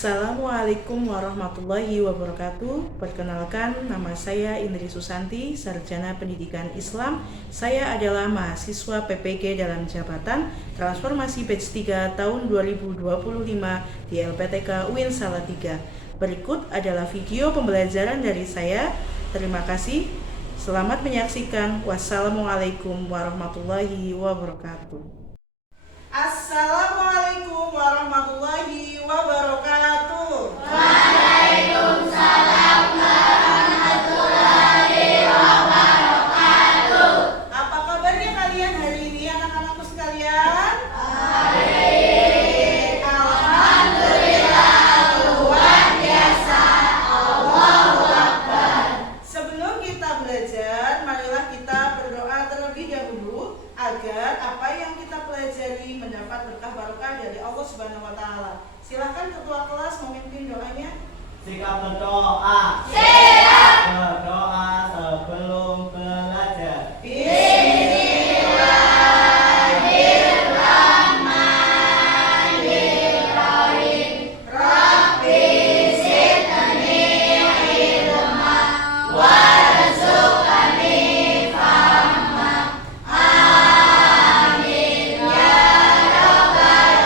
Assalamualaikum warahmatullahi wabarakatuh. Perkenalkan, nama saya Indri Susanti, Sarjana Pendidikan Islam. Saya adalah mahasiswa PPG dalam jabatan Transformasi Batch 3 tahun 2025 di LPTK UIN Salatiga. Berikut adalah video pembelajaran dari saya. Terima kasih. Selamat menyaksikan. Wassalamualaikum warahmatullahi wabarakatuh. Assalamualaikum warahmatullahi wabarakatuh. Waalaikumsalam warahmatullahi wabarakatuh. Apa kabarnya kalian hari ini, anak-anakku sekalian? Baik. Alhamdulillah, luar biasa. Allahu Akbar. Sebelum kita belajar, marilah kita berdoa terlebih dahulu agar apa yang kita pelajari mendapat berkah barokah dari Allah Subhanahu wa taala. Silakan ketua kelas memimpin doanya. Sikap berdoa. Siap. Berdoa sebelum belajar. Bismillahirrahmanirrahim. Rabbi zidni ilma warzuqni fahma. Amin ya rabbal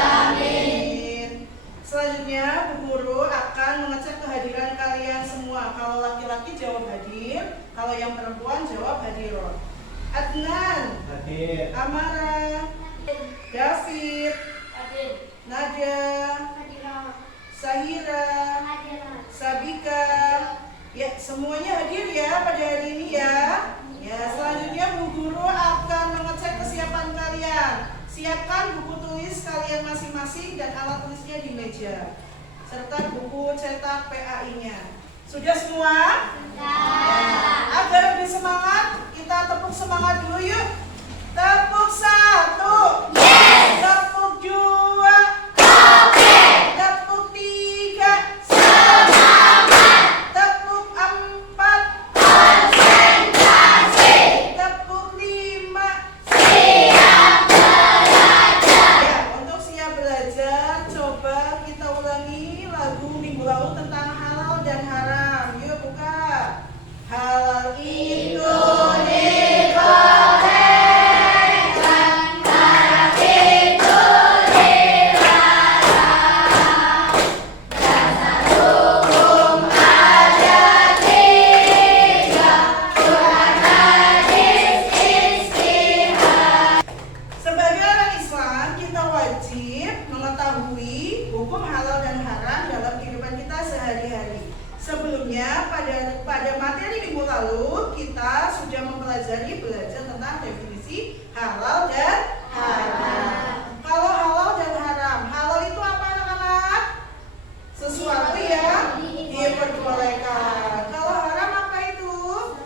alamin. Selanjutnya, Bu Guru akan mengecek kehadiran kalian semua. Kalau laki-laki jawab hadir, kalau yang perempuan jawab hadiroh. Adnan, Hadir. Amara, David, Nadia, Sahira, Sabika. Ya, semuanya hadir ya pada hari ini ya. Ya, selanjutnya Bu Guru akan mengecek kesiapan kalian. Siapkan buku tulis kalian masing-masing dan alat tulisnya di meja, serta buku cetak PAI-nya. Sudah semua? Ya. Agar lebih semangat, kita tepuk semangat dulu yuk. Tepuk 1. Yes. Tepuk 2. Oke. Tepuk 3. Semangat. Tepuk 4. Konsentrasi. Tepuk 5. Siap belajar. Ya, untuk siap belajar, coba kita ulangi lagu minggu lalu tentang halal dan haram. Yuk buka. Halal itu Dibolehkan, haram itu dilarang. Dasar hukum ada 3, Quran, hadis, ijtihad. sebagai orang Islam, kita wajib mengetahui hukum halal dan haram dalam kehidupan kita sehari-hari. Sebelumnya, pada materi minggu lalu, kita sudah belajar tentang definisi halal dan haram. Kalau halal dan haram, halal itu apa anak-anak? Sesuatu yang diperbolehkan. Kalau haram apa itu?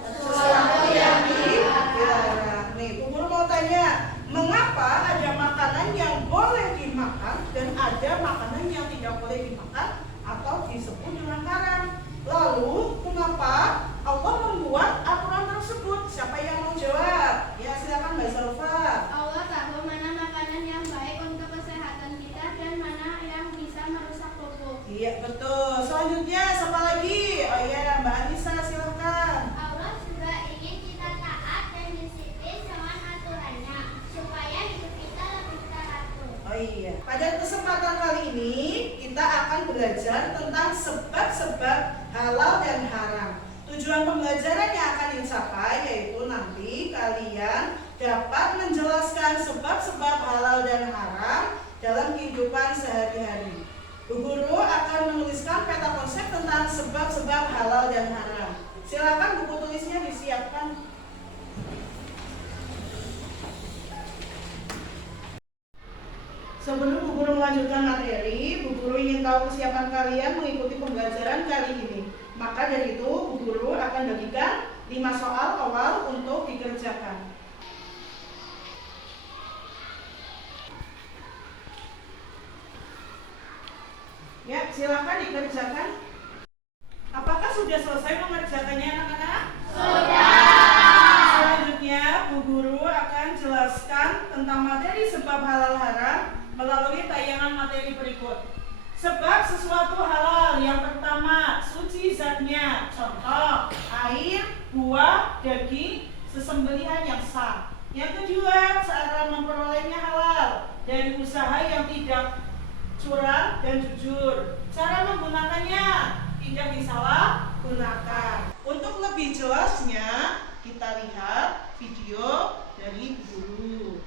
Sesuatu yang dilarang. Nih, Bu Guru mau tanya, mengapa ada makanan yang boleh dimakan dan ada makanan yang tidak boleh dimakan atau disebut dengan haram? Lalu, mengapa Allah membuat aturan tersebut? Siapa yang mau jawab? Ya, silakan Mbak Salva. Allah tahu mana makanan yang baik untuk kesehatan kita dan mana yang bisa merusak tubuh. Iya, betul. Selanjutnya, siapa lagi? Oh iya, Mbak Anissa, silakan. Allah juga ingin kita taat dan disiplin dengan aturannya supaya hidup kita lebih teratur. Oh iya. Pada kesempatan kali ini kita akan belajar tentang sebab-sebab halal dan haram. Tujuan pembelajaran yang akan dicapai yaitu nanti kalian dapat menjelaskan sebab-sebab halal dan haram dalam kehidupan sehari-hari. Bu Guru akan menuliskan peta konsep tentang sebab-sebab halal dan haram. Silakan buku tulisnya disiapkan. Sebelum Bu Guru melanjutkan materi, Bu Guru ingin tahu kesiapan kalian mengikuti pembelajaran kali ini. Maka dari itu, Bu Guru akan bagikan 5 soal awal untuk dikerjakan. Ya, silakan dikerjakan. Apakah sudah selesai mengerjakannya anak-anak? Sudah. Selanjutnya, Bu Guru akan jelaskan tentang materi sebab halal haram melalui tayangan materi berikut. Sebab sesuatu halal yang pertama suci zatnya, contoh air, buah, daging, sesembelihan yang sah. Yang kedua, cara memperolehnya halal dari usaha yang tidak curang dan jujur. Cara menggunakannya tidak disalahgunakan. Untuk lebih jelasnya, kita lihat video dari guru.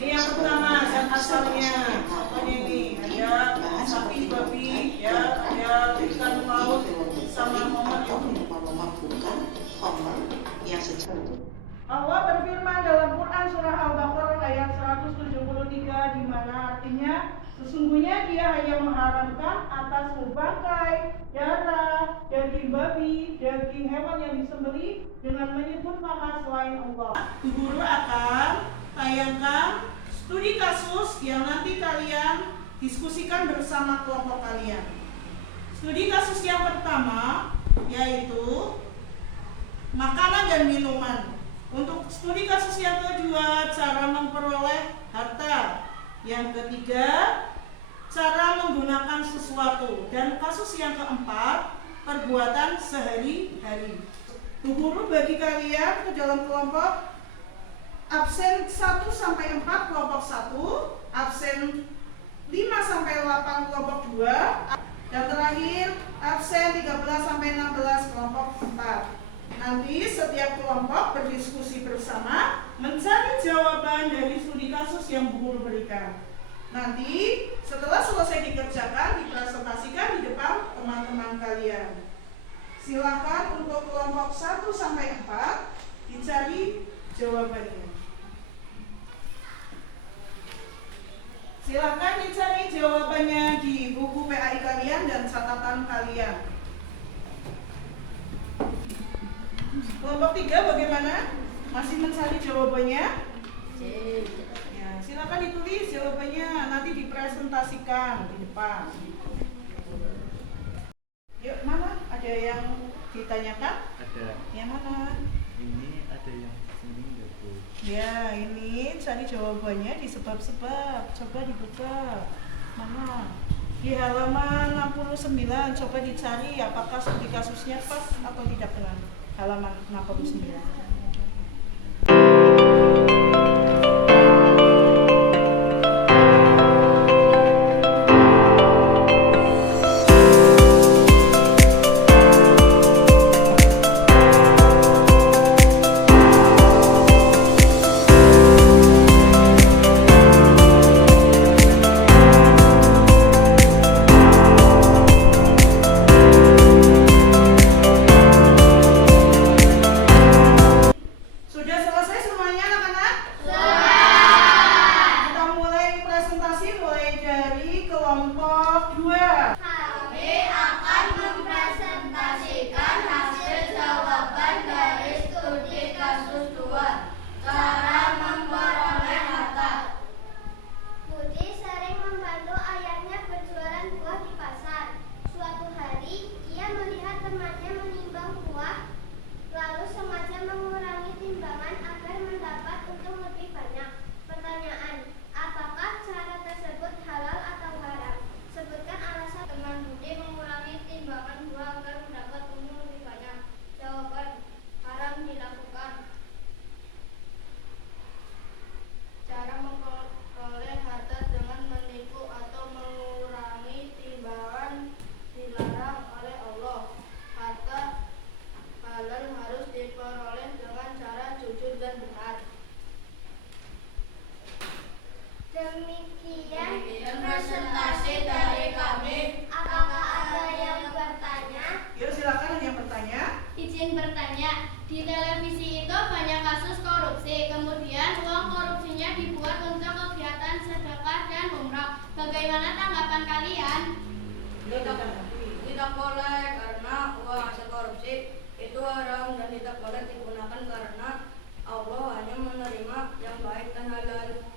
Ini yang pertama, zat asalnya. Contohnya ini ada sapi, babi, ya, ada ikan laut, sama homer yang Allah berfirman dalam Quran surah Al-Baqarah ayat 173 di mana artinya sesungguhnya Dia hanya mengharamkan atas bangkai, darah, daging babi, daging hewan yang disembelih dengan menyebut nama selain Allah. Guru akan tayangkan studi kasus yang nanti kalian diskusikan bersama kelompok kalian. Studi kasus yang pertama yaitu makanan dan minuman. Untuk studi kasus yang kedua, cara memperoleh harta. Yang ketiga, cara menggunakan sesuatu. Dan kasus yang keempat, perbuatan sehari-hari. Bu Guru bagi kalian ke dalam kelompok absen 1 sampai 4 kelompok 1, absen 5 sampai 8 kelompok 2, dan terakhir absen 13 sampai 16 kelompok 4. Nanti setiap kelompok berdiskusi bersama mencari jawaban dari studi kasus yang Bu Guru berikan. Nanti setelah selesai dikerjakan, dipresentasikan di depan teman-teman kalian. Silakan untuk kelompok 1 sampai 4 dicari jawabannya. Silakan dicari jawabannya di buku PAI kalian dan catatan kalian. Kelompok 3 bagaimana? Masih mencari jawabannya? Ya, silakan ditulis jawabannya, nanti dipresentasikan di depan. Yuk, mana? Ada yang ditanyakan? Ada. Yang mana? Ini ada yang sini enggak, Bu? Ya, ini cari jawabannya di sebab-sebab. Coba dibuka. Mana? Di halaman 69, coba dicari apakah studi kasusnya pas atau tidak dengan halaman 69. Demikian presentasi dari kami. Apakah ada yang bertanya? Yuk silakan yang bertanya. Izin bertanya, di televisi itu banyak kasus korupsi, kemudian uang korupsinya dibuat untuk kegiatan sedekah dan umrah. Bagaimana tanggapan kalian? Tidak boleh karena uang hasil korupsi itu haram dan tidak boleh digunakan karena Allah hanya menerima yang baik dan halal.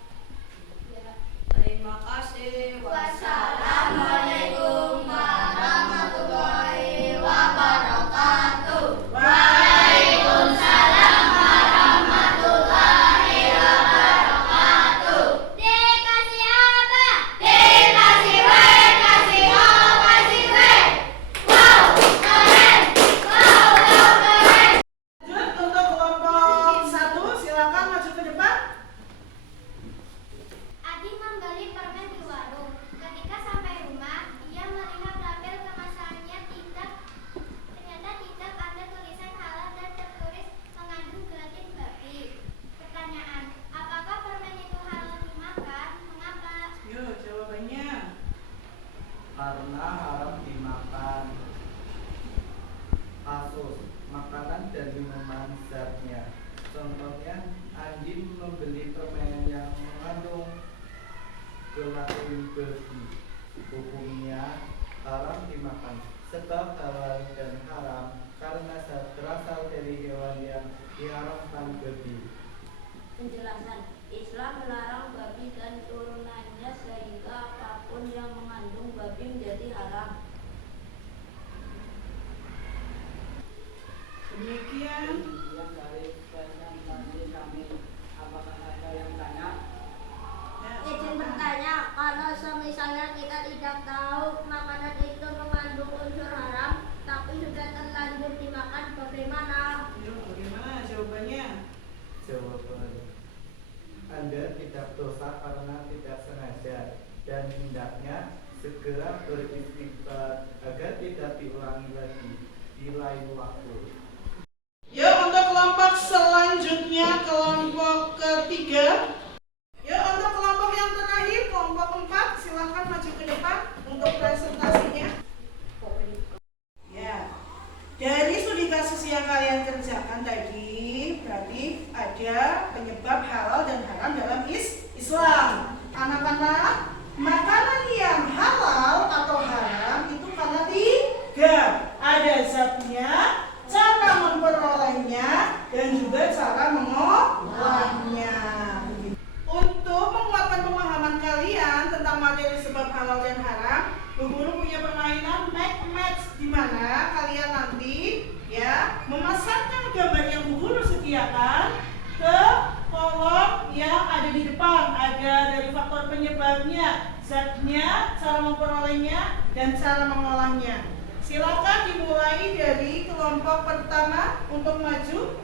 Terima kasih. Wassalamualaikum warahmatullahi wabarakatuh. Waalaikumsalam warahmatullahi wabarakatuh. Dikasih apa? Dikasih kasus makanan dan minuman zatnya. Contohnya, anjing membeli permen yang mengandung kelamin babi. Hukumnya haram dimakan, sebab halal dan haram karena zat berasal dari hewan yang diharamkan babi. Penjelasan: Islam melarang babi dan turunannya sehingga apapun yang mengandung babi menjadi haram. Demikian. dari presentasi kami, apakah ada yang tanya? Izin bertanya, kalau semisalnya kita tidak tahu makanan itu mengandung unsur haram, tapi sudah terlanjur dimakan, bagaimana? Bagaimana jawabannya? Jawaban: Anda tidak dosa karena tidak sengaja dan hendaknya segera beristighfar agar tidak diulangi lagi di lain waktu. Ya, untuk kelompok selanjutnya, kelompok ketiga. Ya, untuk kelompok yang terakhir, kelompok 4, silakan maju ke depan untuk presentasinya. Ya, dari studi kasus yang kalian kerjakan tadi, berarti ada penyebab halal dan haram dalam Islam. Anak-anak, makanan yang halal atau haram itu karena 3. Ada zatnya, cara memperolehnya, dan juga cara mengolahnya. Untuk menguatkan pemahaman kalian tentang materi sebab halal dan haram, Bu Guru punya permainan match, di mana kalian nanti ya memasangkan gambar yang Bu Guru sediakan ke kolom yang ada di depan. Ada dari faktor penyebabnya, zatnya, cara memperolehnya, dan cara mengolahnya. Silakan dimulai dari kelompok pertama untuk maju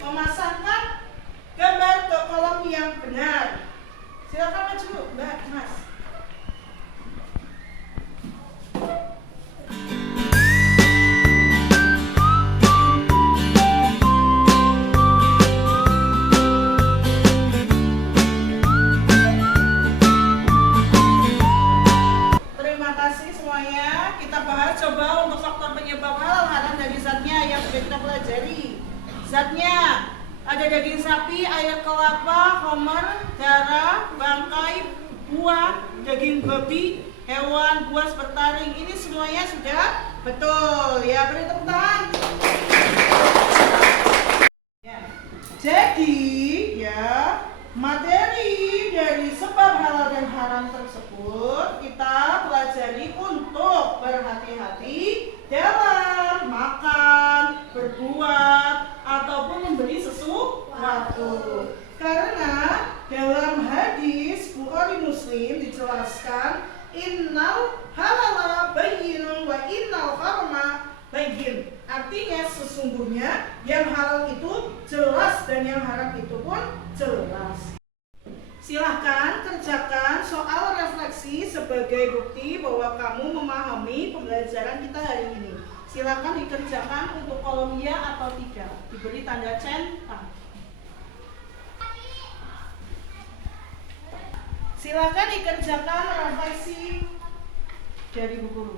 memasangkan gambar ke kolom yang benar. Silakan maju, Mbak, Mas. Terima kasih semuanya. Kita bahas coba untuk faktor penyebab halal haram dari zatnya yang sudah kita pelajari. Zatnya ada daging sapi, air kelapa, homer, darah, bangkai, buah, daging babi, hewan buas bertaring. Ini semuanya sudah betul ya. Beri tepuk tangan. Ya. Jadi ya, materi dari sebab halal dan haram tersebut kita pelajari untuk berhati-hati dalam makan, berbuat, ataupun membeli sesuatu. Karena dalam hadis Bukhari Muslim dijelaskan innal halala bayyinun wa innal harama bayyin. Artinya sesungguhnya yang halal itu jelas dan yang haram itu pun jelas. Silahkan kerjakan soal refleksi sebagai bukti bahwa kamu memahami pembelajaran kita hari ini. Silahkan dikerjakan untuk kolom ya atau tidak. Diberi tanda centang. Silahkan dikerjakan refleksi dari Bu Guru.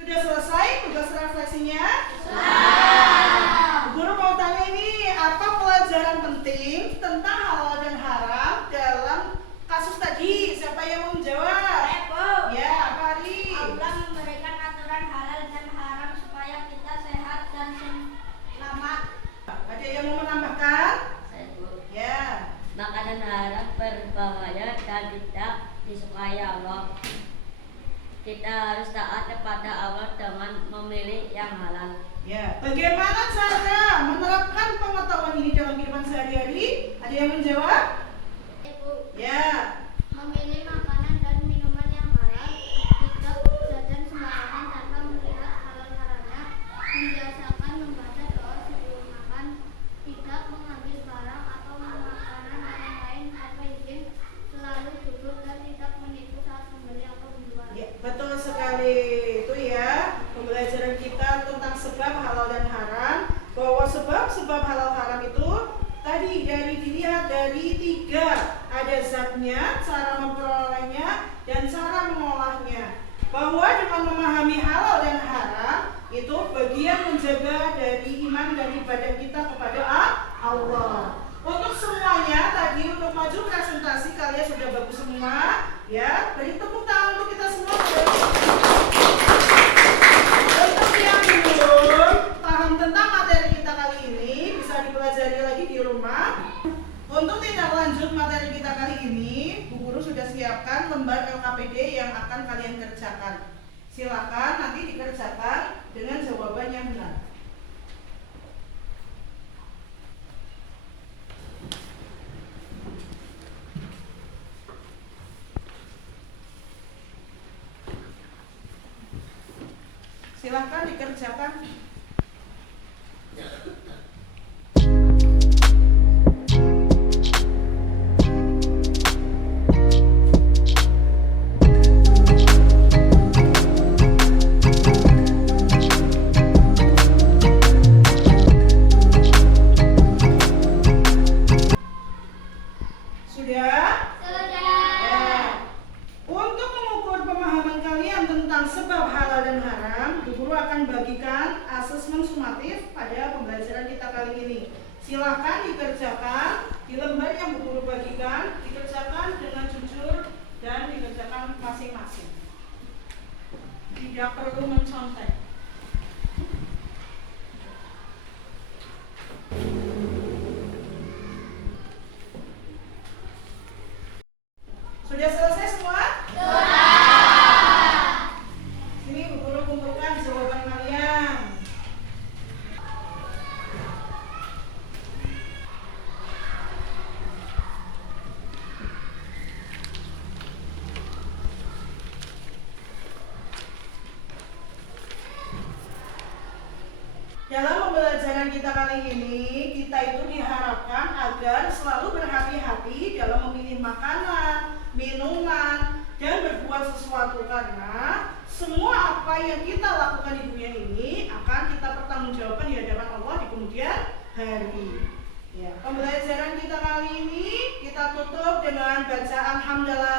Sudah selesai tugas refleksinya? Bu Guru mau tanya ini, apa pelajaran penting tentang halal dan haram dalam kasus tadi? Siapa yang mau menjawab? Ya, Pak Ari. Allah memberikan aturan halal dan haram supaya kita sehat dan selamat. Ada yang mau menambahkan? Ya. Makanan haram berbahaya dan tidak disukai Allah. Kita harus taat kepada Allah dengan memilih yang halal. Ya. Bagaimana cara menerapkan pengetahuan ini dalam kehidupan sehari-hari? Ada yang menjawab? Ibu, Ya. memilih makanan dan minuman yang halal, tidak jajan sembarangan tanpa melihat halal haramnya, membiasakan membaca doa sebelum makan, tidak mengambil barang atau makanan orang lain tanpa izin, selalu jujur dan tidak menipu saat membeli atau menjual. Ya, betul sekali. Itu ya pembelajaran kita tentang sebab halal dan haram, bahwa sebab halal haram itu tadi dilihat dari 3. Ada zatnya, ibadah kita kepada Allah. Untuk semuanya tadi untuk maju presentasi kalian sudah bagus semua ya. Beri tepuk tangan untuk kita semua. Untuk yang belum paham tentang materi kita kali ini bisa dipelajari lagi di rumah. Untuk tindak lanjut materi kita kali ini, Bu Guru sudah siapkan lembar LKPD yang akan kalian kerjakan. Silakan nanti dikerjakan dengan jawaban yang benar. Silakan dikerjakan. Sudah? Ya. Untuk mengukur pemahaman kalian tentang sebab halal dan haram, Bu Guru akan bagikan asesmen sumatif pada pembelajaran kita kali ini. Silakan dikerjakan di lembar yang Bu Guru bagikan, dikerjakan dengan jujur dan dikerjakan masing-masing. Tidak perlu mencontek. Sudah selesai semua? Sini Bu Guru kumpulkan jawaban kalian. Dalam pembelajaran kita kali ini, kita itu diharapkan agar selalu berhati-hati dalam memilih makanan, minuman, dan berbuat sesuatu karena semua apa yang kita lakukan di dunia ini akan kita pertanggungjawabkan di hadapan Allah di kemudian hari. Ya, pembelajaran kita kali ini kita tutup dengan bacaan hamdalah